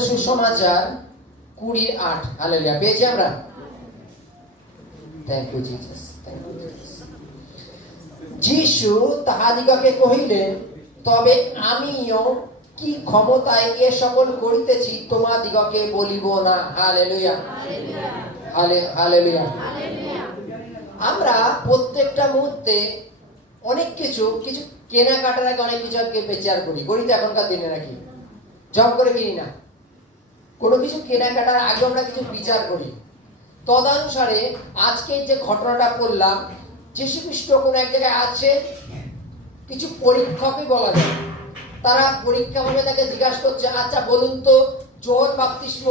সুসমাচার কুড়ি আট পেয়েছি আমরা? যিশু তাহাদিগকে কহিলেন, তবে আমিও কি ক্ষমতায় এ সকল করিতেছি তোমাদিগকে বলিব না? হালেলুয়া। হালেলুয়া। আমরা প্রত্যেকটা মুহূর্তে অনেক কিছু কিছু কেনাকাটার আগে অনেক কিছু বিচার করি। করি তো এখনকার দিনে নাকি? জব করে কিনি না? কোনো কিছু কেনাকাটার আগে আমরা কিছু বিচার করি। তদানুসারে আজকে যে ঘটনাটা করলাম যীশু খ্রিস্ট কোনো এক জায়গায় আছে? কিছু পরীক্ষকই বলা যায়। তারা পরীক্ষা ভাবে তাকে জিজ্ঞাসা করছে আচ্ছা বলুন তো, জোহর বাপ্তিস্ম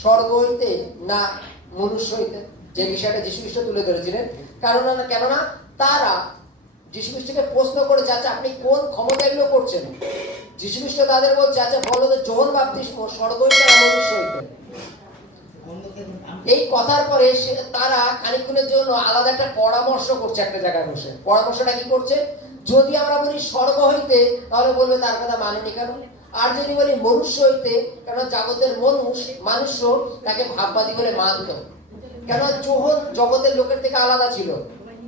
স্বর্গ হইতে না মনুষ্য হইতে? যে বিষয়টা যীশু খ্রিস্ট তুলে ধরেছিলেন। কারণ কেননা তারা যীশু খ্রিস্টকে প্রশ্ন করেছে আচ্ছা আপনি কোন ক্ষমতা এগুলো করছেন? যীশু খ্রিস্ট তাদের বলছে আচ্ছা বলো তো জোহন বাপ্তিস্ম স্বর্গ হইতে না এই কথার পরে তারা খানিকক্ষণের জন্য আলাদা একটা পরামর্শ করছে একটা জায়গায় বসে। পরামর্শটা কি করছে? যদি আমরা বলি স্বর্গ হইতে, তাহলে বলবে তার কথা মানেনি কেন? আর যদি বলি মনুষ্য হইতে কারণ জগতের মানুষ মানুষও তাকে ভাববাদী বলে মানত? কেন যোহন জগতের লোকের থেকে আলাদা ছিল?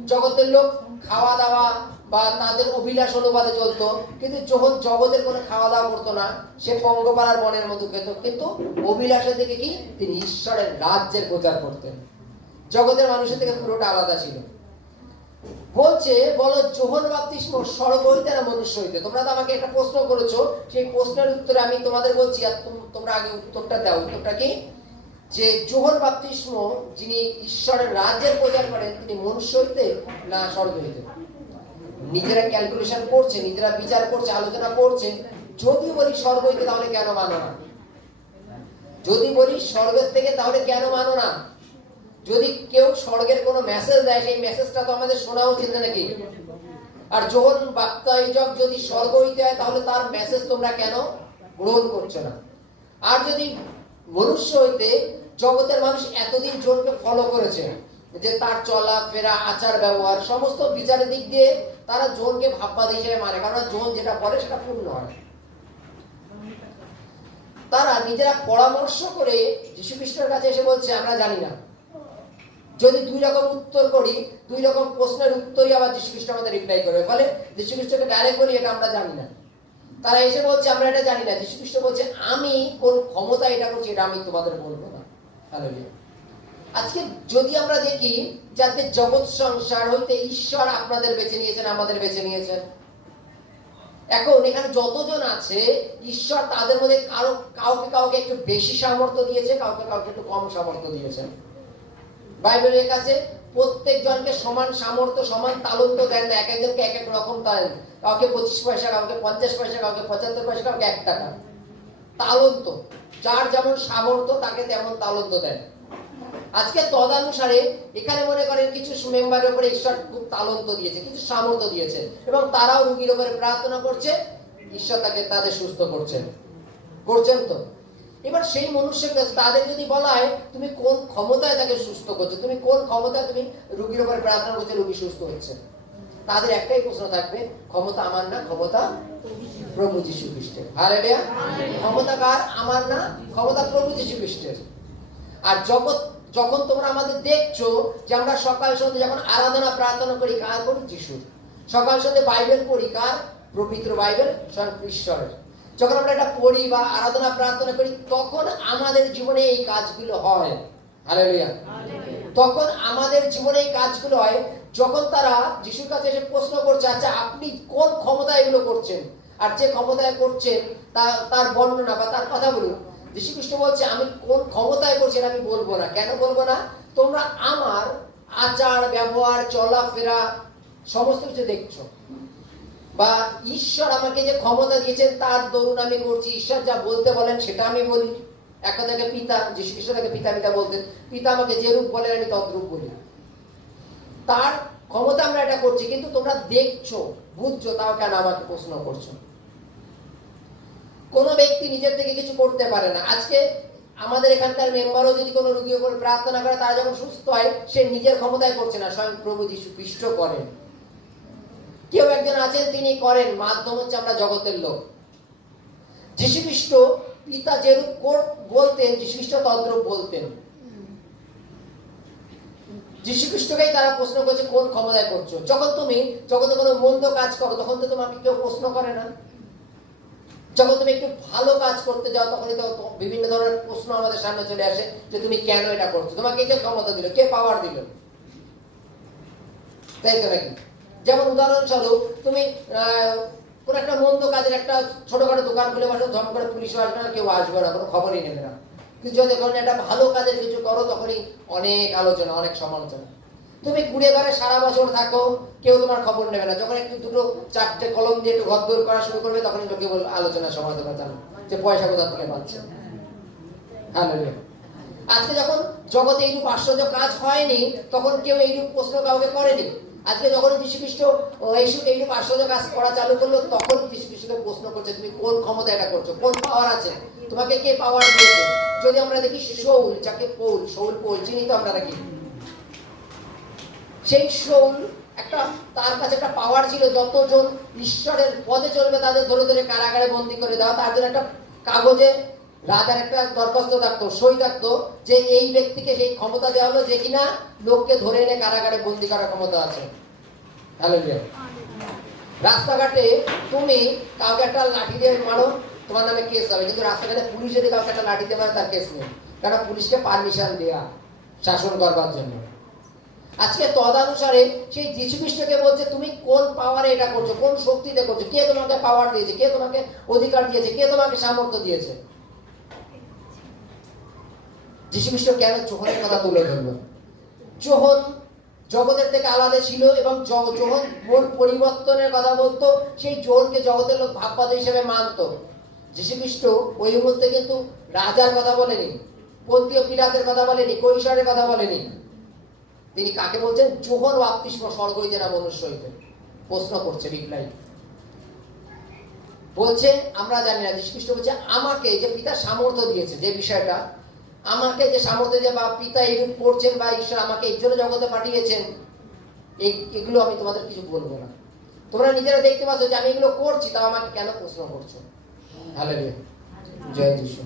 জগতের লোক খাওয়া দাওয়া বা তাদের অভিলাষ অনুপাতে চলতো, কিন্তু যখন জগতের কোনো খাওয়া দাওয়া করতো না। সে পঙ্গপাড়ার বনের মতো খেত, কিন্তু অভিলাষের দিকে কি? তিনি ঈশ্বরের রাজ্যের প্রচার করতেন। জগতের মানুষের থেকে পুরোটা আলাদা ছিল। বলছে, বলো যোহন বাপ্তিস্ম স্বর্গ হইতে না মনুষ্য হইতে। তোমরা তো আমাকে একটা প্রশ্ন করেছ। সেই প্রশ্নের উত্তরে আমি তোমাদের বলছি, আর তোমরা আগে উত্তরটা দাও। উত্তরটা কি? যে যোহন বাপ্তিস্ম যিনি ঈশ্বরের রাজ্যের প্রচার করেন, তিনি মনুষ্য হইতে না স্বর্গ হইতে? নিজেরা ক্যালকুলেশন করছে, নিজেরা বিচার করছে, আলোচনা করছে, যদি বলি স্বর্গ হইতে তাহলে কেন মানো না? যদি বলি স্বর্গের থেকে তাহলে কেন মানো না? যদি কেউ স্বর্গের কোনো মেসেজ দেয়, সেই মেসেজটা তো আমাদের শোনা উচিত নাকি? আর যখন বাক্তায়জক যদি স্বর্গ হইতে হয় তাহলে তার মেসেজ তোমরা কেন গ্রহণ করছ না? আর যদি মনুষ্য হইতে জগতের মানুষ এতদিন জনকে ফলো করেছে যে তার চলা, ফেরা, আচার, ব্যবহার, সমস্ত বিচারের দিক দিয়ে তারা জোনকে ভাববাদ হিসেবে মানে কারণ জোন যেটা বলে সেটা পূর্ণ হয়। তারা নিজেরা পরামর্শ করে যীশু খ্রিস্টের কাছে এসে বলছে, আমরা জানি না। যদি দুই রকম উত্তর করি, দুই রকম প্রশ্নের উত্তরই আবার যীশু খ্রিস্ট আমাদের রিপ্লাই করবে। ফলে যীশু খ্রিস্টকে ডাইরেক্ট বলি, এটা আমরা জানি না। তারা এসে বলছে, আমরা এটা জানি না। যীশু খ্রিস্ট বলছে, আমি কোন ক্ষমতা এটা করছি, এটা আমি তোমাদের বলব না। Hallelujah. আজকে যদি আমরা দেখি যাতে জগৎ সংসার হইতে ঈশ্বর আপনাদের বেছে নিয়েছেন, আমাদের বেছে নিয়েছেন। এখন এখানে যতজন আছে, ঈশ্বর তাদের মধ্যে কারও, কাউকে কাউকে একটু বেশি সামর্থ্য দিয়েছে, কাউকে কাউকে একটু কম সামর্থ্য দিয়েছেন। বাইবেলের কাছে প্রত্যেক জনকে সমান সামর্থ্য, সমান তালন্ত দেন না এক একজনকে এক এক রকম দেন। কাউকে পঁচিশ পয়সা, কাউকে পঞ্চাশ পয়সা, কাউকে পঁচাত্তর পয়সা, কাউকে এক টাকা। তালন্ত যার যেমন সামর্থ্য, তাকে তেমন তালন্ত দেন। আজকে তদানুসারে এখানে মনে করেন কিছু মেম্বারের উপরে ঈশ্বর খুব তালন্ত দিয়েছে কিছু সামর্থ্য দিয়েছে এবং তারাও রুগীর উপরে প্রার্থনা করছে ঈশ্বর তাকে তাদের সুস্থ করছেন। করছেন তো? এবার সেই মনুষ্যের কাছে তাদের যদি বলা হয় তুমি কোন ক্ষমতায় তাকে সুস্থ করছ তুমি কোন ক্ষমতায় তুমি রুগীর উপরে প্রার্থনা করছ রুগী সুস্থ হচ্ছে? তাদের একটাই প্রশ্ন থাকবে ক্ষমতা আমার না ক্ষমতা প্রভু যীশু খ্রিস্টের। হালেলুয়া। ক্ষমতা কার? আমার না ক্ষমতা প্রভু যীশু খ্রিস্টের। আর জগৎ যখন তোমরা আমাদের দেখছ যে আমরা সকাল সন্ধ্যে যখন আরাধনা প্রার্থনা করি কার করি? যিশুর। সকাল সন্ধ্যে বাইবেল পড়ি কার? পবিত্র বাইবেল স্বয়ং ঈশ্বরের। যখন আমরা এটা পড়ি বা আরাধনা প্রার্থনা করি তখন আমাদের জীবনে এই কাজগুলো হয়। তখন আমাদের জীবনে এই কাজগুলো হয় যখন তারা যিশুর কাছে এসে প্রশ্ন করছে আচ্ছা আপনি কোন ক্ষমতা এগুলো করছেন? আর যে ক্ষমতায় করছেন তা তার বর্ণনা বা তার কথা বলুন যীশু খ্রিস্ট বলছে, আমি কোন ক্ষমতায় করছি আমি বলব না। কেন বলব না? তোমরা আমার আচার, ব্যবহার, চলাফেরা, সমস্ত কিছু দেখছ। বা ঈশ্বর আমাকে যে ক্ষমতা দিয়েছেন, তার দরুন আমি করছি ঈশ্বর যা বলতে বলেন, সেটা আমি বলি। এক কথাকে পিতা যীশু খ্রিস্ট তাকে পিতা পিতা বলতেন। পিতা আমাকে যে রূপ বলেন, আমি তদ্রূপ বলি। তার ক্ষমতা আমরা এটা করছি, কিন্তু তোমরা দেখছ, বুঝছ, তাও কেন আমাকে প্রশ্ন করছ? ব্যক্তি নিজের থেকে কিছু করতে পারে না। আজকে আমাদের এখানকার মেম্বারও যদি কোনো রুগীর উপর প্রার্থনা করে, তারা যখন সুস্থ হয়, সে নিজের ক্ষমতায় করছে না, স্বয়ং প্রভু যীশু খ্রিস্ট করেন। কেউ একজন আছেন, তিনি করেন, মাধ্যম হচ্ছে আমরা জগতের লোক। যীশু খ্রিস্ট পিতা যেরূপ বলতেন, যীশু খ্রিস্ট তদ্রূপ বলতেন। যীশু খ্রিস্টকেই তারা প্রশ্ন করছে, কোন ক্ষমতায় করছ যখন তুমি জগতে কোনো মন্দ কাজ করো, তখন তো তোমাকে কেউ প্রশ্ন করে না। যখন তুমি একটু ভালো কাজ করতে যাও তখনই তো বিভিন্ন ধরনের প্রশ্ন আমাদের সামনে চলে আসে যে তুমি কেন এটা করছ? তোমাকে কে ক্ষমতা দিল, কে পাওয়ার দিল? তাই তো নাকি? যেমন উদাহরণস্বরূপ, তুমি কোনো একটা মন্দ কাজের একটা ছোটখাটো দোকান খুলে বসো ধপ করে পুলিশ আসবে না, কেউ আসবে না, কোনো খবরই নেবে না। কিন্তু যদি যখন একটা ভালো কাজের কিছু করো, তখনই অনেক আলোচনা, অনেক সমালোচনা। তুমি কুড়ে ঘরে সারা বছর থাকো, কেউ তোমার খবর নেবে না। যখন একটু দুটো, চারটে কলম দিয়ে একটু ঘর করা শুরু করবে তখন লোকে আলোচনা সমালোচনা জানো যে পয়সা কোথা থেকে পাচ্ছে? আজকে যখন জগতে এইরূপ আশ্চর্য কাজ হয়নি, তখন কেউ এইরূপ প্রশ্ন কাউকে করেনি। আজকে যখন যীশু খ্রিস্ট এইসব এইরূপ আশ্চর্য কাজ করা চালু করল তখন যীশু খ্রিস্টকে প্রশ্ন করছে, তুমি কোন ক্ষমতা এটা করছ? কোন পাওয়ার আছে? তোমাকে কে পাওয়ার দিয়েছে? যদি আমরা দেখি শৌল যাকে পৌল শৌল পৌল চিনি তো আমরা দেখি। সেই শৌল, একটা, তার কাছে একটা পাওয়ার ছিল, যতজন ঈশ্বরের পদে চলবে তাদের ধরে ধরে কারাগারে বন্দি করে দেওয়া, তার জন্য একটা কাগজে রাজার একটা দরখাস্ত থাকতো, সই থাকতো, যে এই ব্যক্তিকে সেই ক্ষমতা দেওয়া হলো, যে কিনা লোককে ধরে এনে কারাগারে বন্দি করার ক্ষমতা আছে। রাস্তাঘাটে তুমি কাউকে একটা লাঠি দিয়ে মারো, তোমার নামে কেস হবে, কিন্তু রাস্তাঘাটে পুলিশ যদি কাউকে একটা লাঠি দিয়ে মারে, তার কেস নেই। কারণ পুলিশকে পারমিশন দেয়া, শাসন করবার জন্য। আজকে তদানুসারে সেই যীশু খ্রিস্টকে বলছে, তুমি কোন পাওয়ারে এটা করছ? কোন শক্তিতে করছ? কে তোমাকে পাওয়ার দিয়েছে? কে তোমাকে অধিকার দিয়েছে? কে তোমাকে সামর্থ্য দিয়েছে? যীশু খ্রিস্ট কেন চোখনের কথা তুলে ধরলো? চোহন জগতের থেকে আলাদা ছিল এবং যখন মন পরিবর্তনের কথা বলতো, সেই জোহনকে জগতের লোক ভাবপাত হিসেবে মানতো। যীশু খ্রিস্ট ওই মুহূর্তে কিন্তু রাজার কথা বলেনি পন্তীয় পিলাতের কথা বলেনি, কৈশোরের কথা বলেনি। তিনি কাকে বলছেন? জোহর বাপ্তিস্ম স্বর্গ হইতে না মনুষ্য হইতে। প্রশ্ন করছে রিপ্লাই বলছে, আমরা জানি না যীশু খ্রিস্ট বলছে, আমাকে যে পিতা সামর্থ্য দিয়েছে, যে বিষয়টা, আমাকে যে সামর্থ্য দিয়ে বা পিতা এরূপ করছেন, বা ঈশ্বর আমাকে এই জন্য জগতে পাঠিয়েছেন এগুলো আমি তোমাদের কিছু বলব না। তোমরা নিজেরা দেখতে পাচ্ছ যে আমি এগুলো করছি, তাও আমাকে কেন প্রশ্ন করছ? ভালো জয় যিশু।